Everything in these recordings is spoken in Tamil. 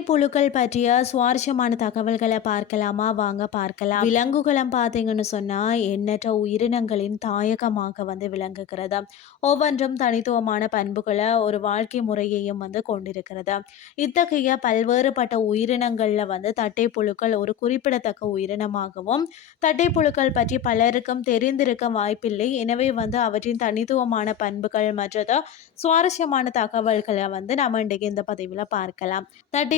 புழுக்கள் பற்றிய சுவாரஸ்யமான தகவல்களை பார்க்கலாமா? வாங்க பார்க்கலாம். விலங்குகளம் பார்த்தீங்கன்னு சொன்னா எண்ணற்ற உயிரினங்களின் தாயகமாக வந்து விளங்குகிறது. ஒவ்வொன்றும் தனித்துவமான பண்புகளை ஒரு வாழ்க்கை முறையையும் வந்து கொண்டிருக்கிறது. இத்தகைய பல்வேறுபட்ட உயிரினங்கள்ல வந்து தட்டை புழுக்கள் ஒரு குறிப்பிடத்தக்க உயிரினமாகவும் தட்டை புழுக்கள் பற்றி பலருக்கும் தெரிந்திருக்க வாய்ப்பில்லை. எனவே வந்து அவற்றின் தனித்துவமான பண்புகள் மற்றது சுவாரஸ்யமான தகவல்களை வந்து நம்ம இன்றைக்கு இந்த பதிவில் பார்க்கலாம்.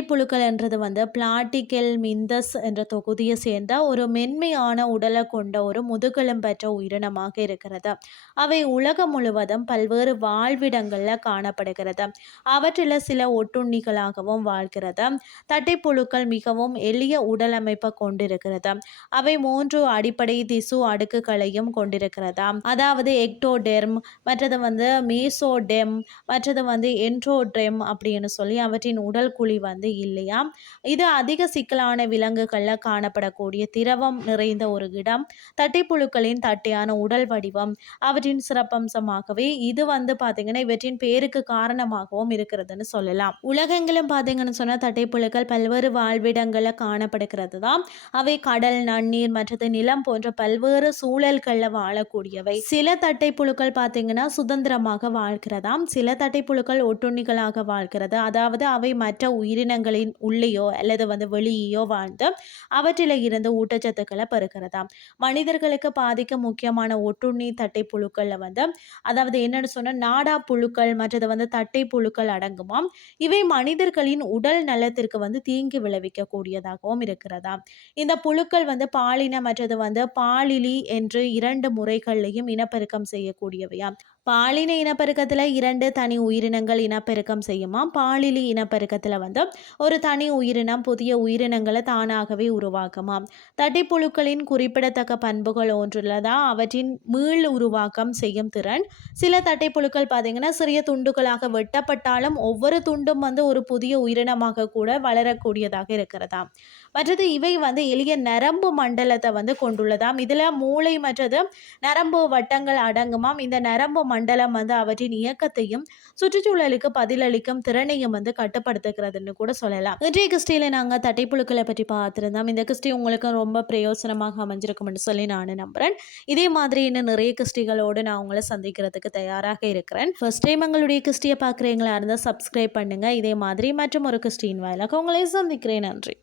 புழுக்கள் என்றது வந்து பிளாட்டிக்கெல் மிந்தஸ் என்ற தொகுதியை சேர்ந்த ஒரு மென்மையான உடலை கொண்ட ஒரு முதுகெலும் பெற்ற உயிரினமாக இருக்கிறது. அவை உலகம் முழுவதும் பல்வேறு வாழ்விடங்களில் காணப்படுகிறது. அவற்றில் சில ஒட்டுண்ணிகளாகவும் வாழ்கிறது. தட்டைப்புழுக்கள் மிகவும் எளிய உடலமைப்பை கொண்டிருக்கிறது. அவை மூன்று அடிப்படை திசு அடுக்குகளையும் கொண்டிருக்கிறது. அதாவது எக்டோடெர்ம் மற்றது வந்து மீசோடெம் மற்றது வந்து என்ட்ரோடெம் அப்படின்னு சொல்லி அவற்றின் உடல் குழி வந்து இல்லையா? இது அதிக சிக்கலான விலங்குகளில் காணப்படக்கூடிய திரவம் நிறைந்த ஒரு இடம். தட்டைப்புழுக்களின் தட்டையான உடல் வடிவம் அவற்றின் சிறப்பம்சமாகவே இது வந்து பார்த்தீங்கன்னா இவற்றின் பேருக்கு காரணமாகவும் இருக்கிறதுன்னு சொல்லலாம். உலகங்களும் பார்த்தீங்கன்னு சொன்னால் தட்டைப்புழுக்கள் பல்வேறு வாழ்விடங்களில் காணப்படுகிறது தான். அவை கடல் நன்னீர் மற்றது நிலம் போன்ற பல்வேறு சூழல்களில் வாழக்கூடியவை. சில தட்டைப்புழுக்கள் பார்த்தீங்கன்னா சுதந்திரமாக வாழ்கிறதாம். சில தட்டைப்புழுக்கள் ஒட்டுண்ணிகளாக வாழ்கிறது. அதாவது அவை மற்ற உயிரினங்கள் உயிரினங்களின் உள்ளேயோ அல்லது வந்து வெளியேயோ வாழ்ந்து அவற்றில் இருந்து ஊட்டச்சத்துக்களை பெறுகிறதாம் மனிதர்களுக்கு பாதிக்க முக்கியமான ஒட்டுண்ணி தட்டை புழுக்களில் வந்து அதாவது என்னன்னு சொன்னால் நாடா புழுக்கள் மற்றது வந்து தட்டை புழுக்கள் அடங்குமாம். இவை மனிதர்களின் உடல் நலத்திற்கு வந்து தீங்கு விளைவிக்கக்கூடியதாகவும் இருக்கிறதா இந்த புழுக்கள் வந்து பாலின மற்றது வந்து பாலிலி என்று இரண்டு முறைகள்லையும் இனப்பெருக்கம் செய்யக்கூடியவையாம். பாலின இனப்பெருக்கத்தில் இரண்டு தனி உயிரினங்கள் இனப்பெருக்கம் செய்யுமா? பாலிலி இனப்பெருக்கத்தில் வந்து ஒரு தனி உயிரினம் புதிய உயிரினங்களை தானாகவே உருவாக்குமாம் தட்டிப்புழுக்களின் குறிப்பிடத்தக்க பண்புகள் ஒன்றுள்ளதா? அவற்றின் மீள் உருவாக்கம் செய்யும் திறன். சில தட்டைப்புழுக்கள் பார்த்தீங்கன்னா சிறிய துண்டுகளாக வெட்டப்பட்டாலும் ஒவ்வொரு துண்டும் வந்து ஒரு புதிய உயிரினமாக கூட வளரக்கூடியதாக இருக்கிறதா மற்றது இவை வந்து எளிய நரம்பு மண்டலத்தை வந்து கொண்டுள்ளதாம். இதில் மூளை மற்றது நரம்பு வட்டங்கள் அடங்குமாம். இந்த நரம்பு மண்டலம் வந்து அவற்றின் இயக்கத்தையும் சுற்றுச்சூழலுக்கு பதிலளிக்கும் திறனையும் வந்து கட்டுப்படுத்துகிறதுன்னு கூட சொல்லலாம். இன்றைய கிறிஸ்டியில் நாங்கள் தட்டைப்புழுக்களை பற்றி பார்த்துருந்தோம். இந்த கிறிஸ்டி உங்களுக்கு ரொம்ப பிரயோசனமாக அமைஞ்சிருக்கும்னு சொல்லி நான் நம்புகிறேன் இதே மாதிரி இன்னும் நிறைய கிறிஸ்டிகளோடு நான் உங்களை சந்திக்கிறதுக்கு தயாராக இருக்கிறேன். ஃபர்ஸ்ட் டைம் எங்களுடைய கிறிஸ்டியை பார்க்குறீங்களா இருந்தால் சப்ஸ்கிரைப் பண்ணுங்கள் இதே மாதிரி மற்றும் ஒரு கிறிஸ்டின் வாயிலாக உங்களை சந்திக்கிறேன். நன்றி.